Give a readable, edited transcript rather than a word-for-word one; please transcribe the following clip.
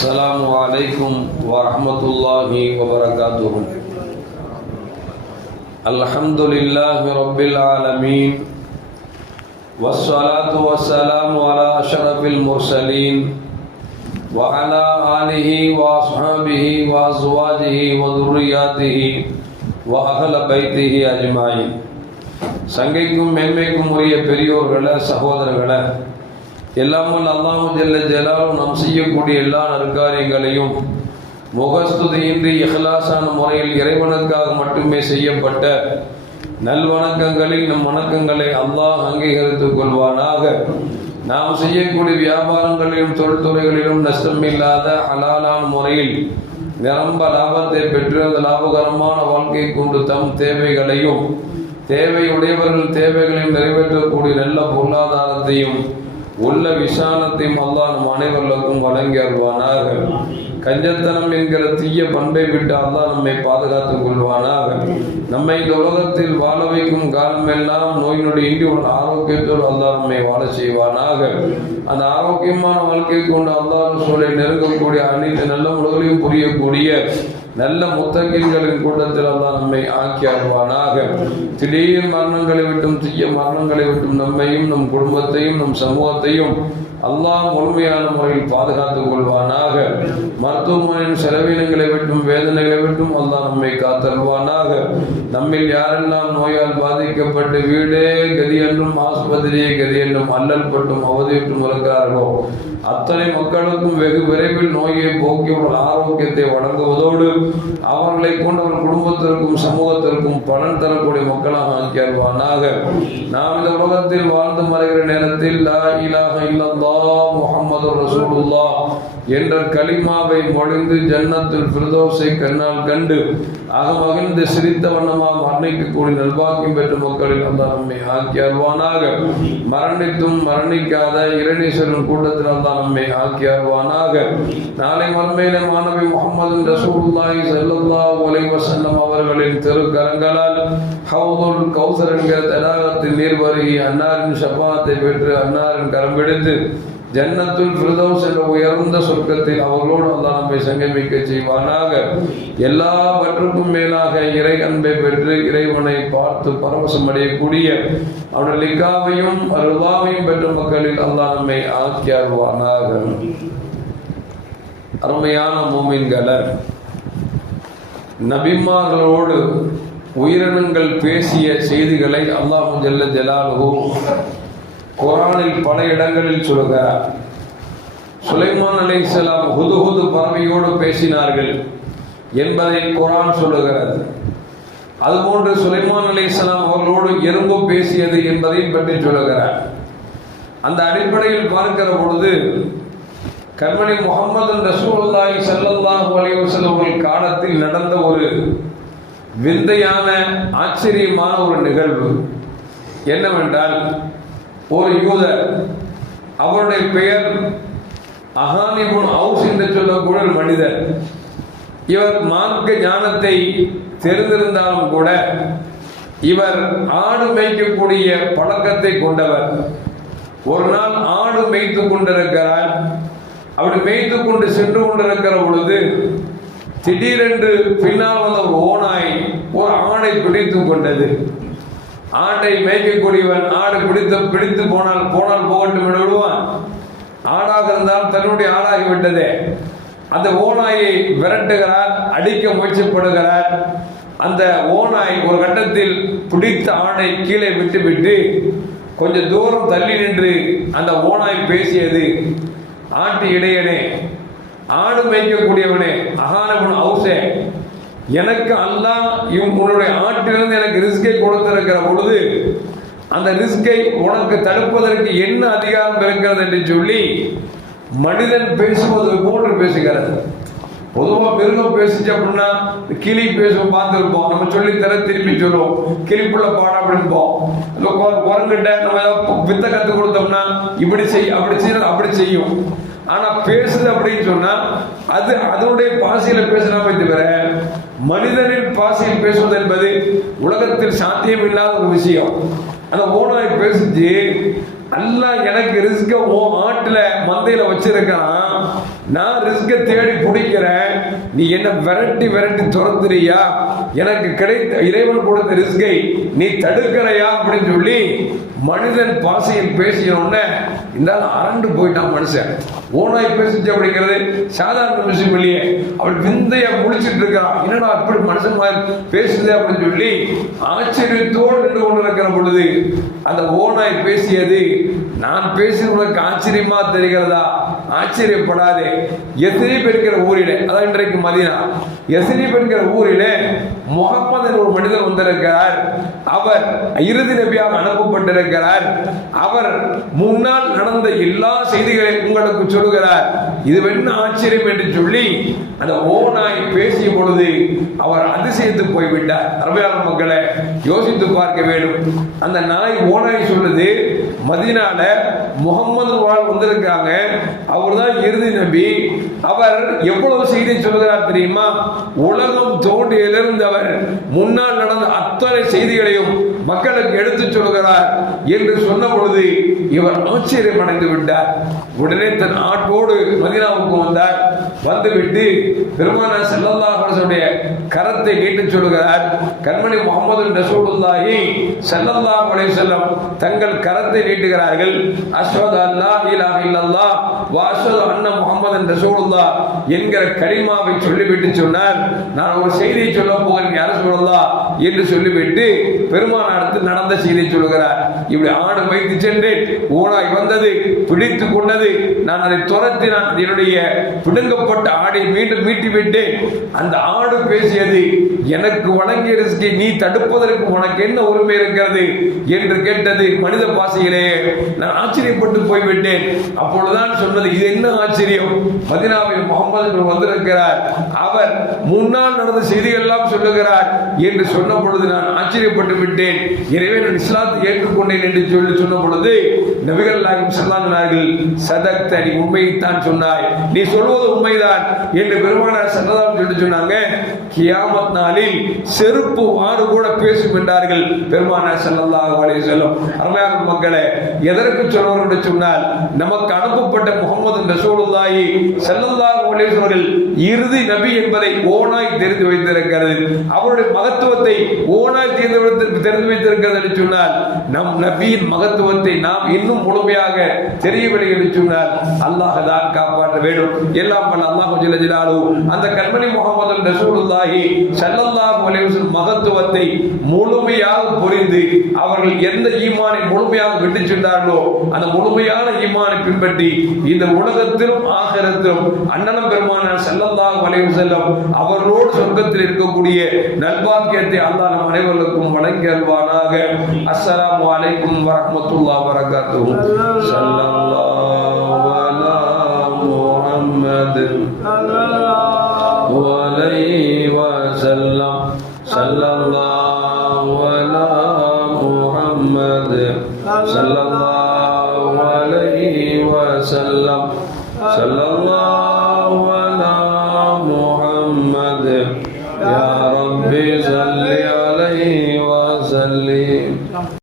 السلام عليكم ورحمة الله وبركاته. الحمد لله رب العالمين والصلاة والسلام على أشرف المرسلين وعلى آله وأصحابه وأزواجه وذرياته وأهل بيته أجمعين. சங்கைக்கும் மேன்மைக்கும் உரிய பெரியோர்களே, சகோதரர்களே, எல்லாமல் அல்லாஹு ஜல்ல ஜலாலும் நாம் செய்யக்கூடிய எல்லா நற்காரியங்களையும் முகஸ்துதியின்றி இஹ்லாஸான முறையில் இறைவனுக்காக மட்டுமே செய்யப்பட்ட நல்வணக்கங்களில் நம் வணக்கங்களை அல்லாஹ் அங்கீகரித்துக் கொள்வானாக. நாம் செய்யக்கூடிய வியாபாரங்களிலும் தொழில்துறைகளிலும் நஷ்டமில்லாத ஹலாலான முறையில் நிரம்ப லாபத்தை பெற்று அந்த லாபகரமான வாழ்க்கை கொண்டு தம் தேவைகளையும் தேவையுடையவர்கள் தேவைகளையும் நிறைவேற்றக்கூடிய நல்ல பொருளாதாரத்தையும் உள்ள விசாலத்தையும் அல்லாஹ் நம் அனைவர்களுக்கும் வழங்கி அருள்வானாக. கஞ்சத்தனம் என்கிற தீய பண்பை விட்டு அல்லாஹ் நம்மை பாதுகாத்துக் கொள்வானாக. நம்மை இந்த உலகத்தில் வாழ வைக்கும் காலமெல்லாம் நோய் நொடி இன்றி ஒரு ஆரோக்கியத்தோடு அல்லாஹ் நம்மை வாழ செய்வானாக. அந்த ஆரோக்கியமான வாழ்க்கை கொண்டு அல்லாஹ் சொல்லை நெருங்கக்கூடிய அனைத்து நல்ல உலகளையும் புரியக்கூடிய நல்ல முத்தகீன்களின் கூட்டத்தில் அல்லாஹ் நம்மை ஆக்கி அருள்வானாக. திடீர் மரணங்களை விட்டும் தீய மரணங்களை விட்டும் நம்மையும் நம் குடும்பத்தையும் நம் சமூகத்தையும் அல்லாஹ் முழுமையான முறையில் பாதுகாத்துக் கொள்வானாக. மருத்துவமனையின் செலவினங்களை விட்டும் வேதனைகளை விட்டும் அல்லாஹ் நம்மை காத்தருள்வானாக. நம்மில் யாரெல்லாம் நோயால் பாதிக்கப்பட்டு வீடே கதி என்றும் ஆஸ்பத்திரியே கதி என்றும் அல்லல் பட்டும் அவதியுற்றும் இருக்கிறார்களோ அத்தனை மக்களுக்கும் வெகு விரைவில் நோயை போக்கி ஒரு ஆரோக்கியத்தை வழங்குவதோடு அவர்களை கொண்டவர் குடும்பத்திற்கும் சமூகத்திற்கும் பலன் தரக்கூடிய மக்களாக ஆக்கி அருள்வானாக. நாம் இந்த உலகத்தில் வாழ்ந்து மறைகிற நேரத்தில் லா இலாஹ இல்லல்லாஹ் முஹம்மதுர் ரசூலுல்லாஹ் என்ற கலிமாவை மொழிந்து ஜன்னத்துல் ஃபிர்தௌஸை கண்ணால் கண்டு அகமகிழ்ந்து சிரித்த வண்ணமாக மரணிக்கக்கூடிய நல்வாக்கியம் பெற்ற மக்களில் அல்லாஹ் நம்மை ஆக்கி அருள்வானாக. மரணித்தும் மரணிக்காத இறைநேசரின் கூட்டத்தில் அல்லாஹ் நம்மை ஆக்கி அருள்வானாக. நாளை மறுமையிலே மாணவி முஹம்மது ரசூலுல்லாஹி ஸல்லல்லாஹு அலைஹி வஸல்லம் அவர்களின் திருக்கரங்களால் ஹவுதுல் கௌசர் என்கிற தடாகத்தில் நீர் பருகி அன்னாரின் ஷஃபாத்தை பெற்று அன்னாரின் கரம் பிடித்து ஜன்னத்துல் ஃபிர்தௌஸ் என்ற உயர்ந்த சொர்க்கத்தில் அவர்களோடு அல்லாஹ் நம்மை சங்கமிக்க செய்வானாக. எல்லாவற்றுக்கும் மேலாக இறை அன்பை பெற்று இறைவனை பார்த்து பரவசம் அடையக்கூடிய அவருடைய லிகாவையும் ரிதாவையும் பெற்ற மக்களில் அல்லாஹ் நம்மை ஆக்கி அருள்வானாக. அருமையான மூமின்களே, நபிமார்களோடு உயிரினங்கள் பேசிய செய்திகளை அல்லாஹ் ஜல்ல ஜலாலுஹு குர்ஆனில் பல இடங்களில் சொல்கிறார். சுலைமான் அலைஹிஸ்ஸலாம் ஹுதுஹுது பறவையோடு பேசினார்கள் என்பதை குர்ஆன் சொல்லுகிறது. அதுபோன்று சுலைமான் அலைஹிஸ்ஸலாம் அவர்களோடு எறும்பு பேசியது என்பதையும் பற்றி சொல்லுகிறார். அந்த அடிப்படையில் பார்க்கிற பொழுது கண்மணி முஹம்மது ரசூலுல்லாஹி ஸல்லல்லாஹு அலைஹி வஸல்லம் அவர்கள் காலத்தில் நடந்த ஒரு விந்தையான ஆச்சரியமான ஒரு நிகழ்வு என்னவென்றால், ஒரு யூதர், அவருடைய பெயர் அஹான் இப்னு அவுஸ் என்று சொல்லக்கூடிய ஒரு மனிதர். இவர் மார்க்க ஞானத்தை தெரிந்திருந்தாலும் கூட இவர் ஆடு மேய்க்கக்கூடிய பழக்கத்தை கொண்டவர். ஒரு நாள் ஆடு மேய்த்து கொண்டிருக்கிறார். அப்படி மேய்த்து கொண்டு சென்று கொண்டிருக்கிற பொழுது திடீரென்று பின்னால் வந்த ஒரு ஓநாய் ஒரு ஆடை பிடித்து கொண்டது. ஆட்டை மேய்க்கக்கூடியவன் ஆடு பிடித்து போனால் போகட்டும் என்று விடுவான். ஆடாக இருந்தால் தன்னுடைய ஆடாகிவிட்டதே. அந்த ஓநாயை விரட்டுகிறார், அடிக்க முயற்சிப்படுகிறார். அந்த ஓநாய் ஒரு கட்டத்தில் பிடித்த ஆடை கீழே விட்டுவிட்டு கொஞ்சம் தூரம் தள்ளி நின்று அந்த ஓநாய் பேசியது, ஆட்டு இடையனே, ஆடு மேய்க்கக்கூடியவனே, அஹான் இப்னு அவுஸே, எனக்கு அல்லாஹ் உன்னுடைய ஆட்டிலிருந்து எனக்கு ரிஸ்கை கொடுத்திருக்கிற பொழுது அந்த ரிஸ்கை உனக்கு தடுப்பதற்கு என்ன அதிகாரம் இருக்கிறது என்று சொல்லி மனிதன் பேசுவது போன்று பேசுகிறது. பொதுவாக மிருகம் பேசிச்சு அப்படின்னா கிளி பேசுவோம், பார்த்துருப்போம், நம்ம சொல்லி தர திருப்பி சொல்லுவோம், கிளிப்புள்ள பாடம் அப்படின்போம். குரங்கிட்ட நம்ம ஏதாவது வித்த கற்றுக் கொடுத்தோம்னா இப்படி செய் அப்படி செய்ய அப்படி செய்யும். ஆனா பேசுது அப்படின்னு சொன்னா அது அதனுடைய பாசையில பேசலாமே தவிர மனிதனின் பாசையில் பேசுவது என்பது உலகத்தில் சாத்தியம் இல்லாத ஒரு விஷயம். அந்த ஓனாய் பேசிச்சு, அல்லாஹ் எனக்கு ரிஸ்க ஆட்டுல மந்தையில வச்சிருக்கான், நான் ரிஸ்க தேடி பிடிக்கிறேன், நீ என்ன விரட்டி விரட்டி துரத்துறியா, எனக்கு கிடைத்த இறைவன் கொடுத்த ரிஸ்கை நீ தடுக்கிறையா அப்படின்னு சொல்லி மனிதன் பாசையில் பேசினோடனே இந்த அரண்டு போயிட்டான் மனுஷன். ஓனாய் பேசிச்சு அப்படிங்கிறது சாதாரண விஷயம் இல்லையே. அவள் விந்தைய முடிச்சிட்டு இருக்கான், என்னடா இப்படி மனுஷன் பேசுது அப்படின்னு சொல்லி ஆச்சரியத்தோடு நின்று கொண்டிருக்கிற பொழுது அந்த ஓனாய் பேசியது, நான் பேசின உனக்கு ஆச்சரியமா தெரிகிறதா? ஆச்சரியப்படாதே. எஸ்ரீப் என்கிற ஊரிலே, அதான் இன்றைக்கு மதீனா, எஸ்ரீப் என்கிற ஊரிலே முகமது ஒரு மனிதர் வந்திருக்கிறார். அவர் இறுதி நபியாக அனுப்பப்பட்டிருக்கிறார். அவர் முன்னால் நடந்த எல்லா செய்திகளையும் உங்களுக்கு சொல்லுகிறார். இது என்ன ஆச்சரியம் என்று சொல்லி அந்த ஓநாய் பேசிய பொழுது அவர் அதிசயத்து போய்விட்டார். அருமையான மக்களை யோசித்து பார்க்க வேண்டும். அந்த நாய் ஓநாய் சொல்லுது, மதீனால முகமது வந்திருக்காங்க, அவர் தான் இறுதி நபி. அவர் எவ்வளவு செய்தி சொல்கிறார் தெரியுமா? உலகம் தோன்றியிலிருந்து அவர் முன்னால் நடந்த அத்தனை செய்திகளையும் மக்களுக்கு எடுத்து சொல்கிறார் என்று சொன்ன பொழுது இவர் ஆச்சரியம் அடைந்து விட்டார். உடனே தன் ஆட்டோடு மதீனாவுக்கு வந்தார். வந்துவிட்டு பெருமானார் ஸல்லல்லாஹு அலைஹி வஸல்லம் கரத்தை நீட்டி சொல்கிறார். கண்மணி முஹம்மது ரசூலுல்லாஹி ஸல்லல்லாஹு அலைஹி வஸல்லம் தங்கள் கரத்தை நீட்டுகிறார்கள். அஷ்ஹது அல்லா இலாஹ இல்லல்லாஹ் வ அஷ்ஹது அன்ன முஹம்மதன் ரசூலுல்லாஹ் என்கிற கலிமாவை சொல்லிவிட்டு சொன்னார், நான் ஒரு செய்தியை சொல்ல போகிறேன் யா ரசூலுல்லாஹ் என்று சொல்லிவிட்டு பெருமானாருக்கு நடந்த செய்தியை சொல்கிறார். இப்படி ஆடு வைத்து சென்றேன், ஓனாய் வந்தது, பிடித்து கொண்டது, நான் அதை துரத்தி நான் என்னுடைய பிடுங்கப்பட்ட ஆடை மீண்டும் மீட்டிவிட்டேன். அந்த ஆடு பேசியது, எனக்கு வழங்கிய ரிஸ்கை நீ தடுப்பதற்கு உனக்கு என்ன உரிமை இருக்கிறது என்று கேட்டது மனித பாசையிலே. நான் ஆச்சரியப்பட்டு போய்விட்டேன். அப்பொழுதுதான் சொன்னது, இது என்ன ஆச்சரியம், மதீனாவில் முகமது வந்திருக்கிறார், அவர் முன்னால் நடந்த செய்திகள் எல்லாம் சொல்லுகிறார் என்று சொன்ன பொழுது நான் ஆச்சரியப்பட்டு விட்டேன். எனவே நான் இஸ்லாத்தை ஏற்றுக்கொண்டேன் என்று சொல்லி சொன்ன பொழுது நபிகள் நாயகம் ஸல்லல்லாஹு அலைஹி வஸல்லம் சதக்த, நீ உண்மையைத்தான் சொன்னாய், நீ சொல்வது உண்மைதான் என்று பெருமானார் ஸல்லல்லாஹு அலைஹி வஸல்லம் சொன்னாங்க. கியாமத் நாளில் செருப்பு வாறு கூட பேசும் என்றார்கள் பெருமானார் ஸல்லல்லாஹு அலைஹி வஸல்லம். அருமையான மக்களே, எதற்கு சொல்வார் என்று சொன்னால், நமக்கு அனுப்பப்பட்ட முஹம்மது ரசூலுல்லாஹி ஸல்லல்லாஹு அலைஹி வஸல்லம் இறுதி நபி என்பதை ஓனாய் தெரிந்து வைத்திருக்கிறது. அவருடைய மகத்துவத்தை ஓனாய் தெரிந்து வைத்திருக்கிறது என்று சொன்னால், நம் நபியின் மகத்துவத்தை நாம் இன்னும் முழுமையாக தெரியவில்லை என்று சொன்னால் அல்லாஹ் தான் காப்பாற்ற வேண்டும். எல்லாம் வல்ல அல்லாஹ் ஜல்ல ஜலாலுஹு அந்த கண்மணி முஹம்மது ரசூலுல்லாஹி ஸல்லல்லாஹு அலைஹி வஸல்லம் மகத்துவத்தை முழுமையாக புரிந்து அவர்கள் எந்த ஈமானை முழுமையாக விட்டு சென்றார்களோ அந்த முழுமையான ஈமானை பின்பற்றி இந்த உலகத்திலும் ஆகிரத்திலும் அண்ணனம் பெருமானார் ஸல்லல்லாஹு அலைஹி வஸல்லம் அவரோடு சொர்க்கத்தில் இருக்கக்கூடிய நல்பாக்கியத்தை அல்லாஹ் நம் அனைவருக்கும் வழங்கி அருள்வானாக. அஸ்ஸலாமு அலைக்கும் வரஹ்மத்துல்லாஹி வபரகாத்துஹு. ஸல்லல்லாஹு அலா முஹம்மத் அலைஹி வஸல்லம். ஸல்லல்லாஹு அலா முஹம்மத் ஸல்லல்லாஹு அலைஹி வஸல்லம். ஸல்லல்லாஹு அலா முஹம்மத் யா ரப்பி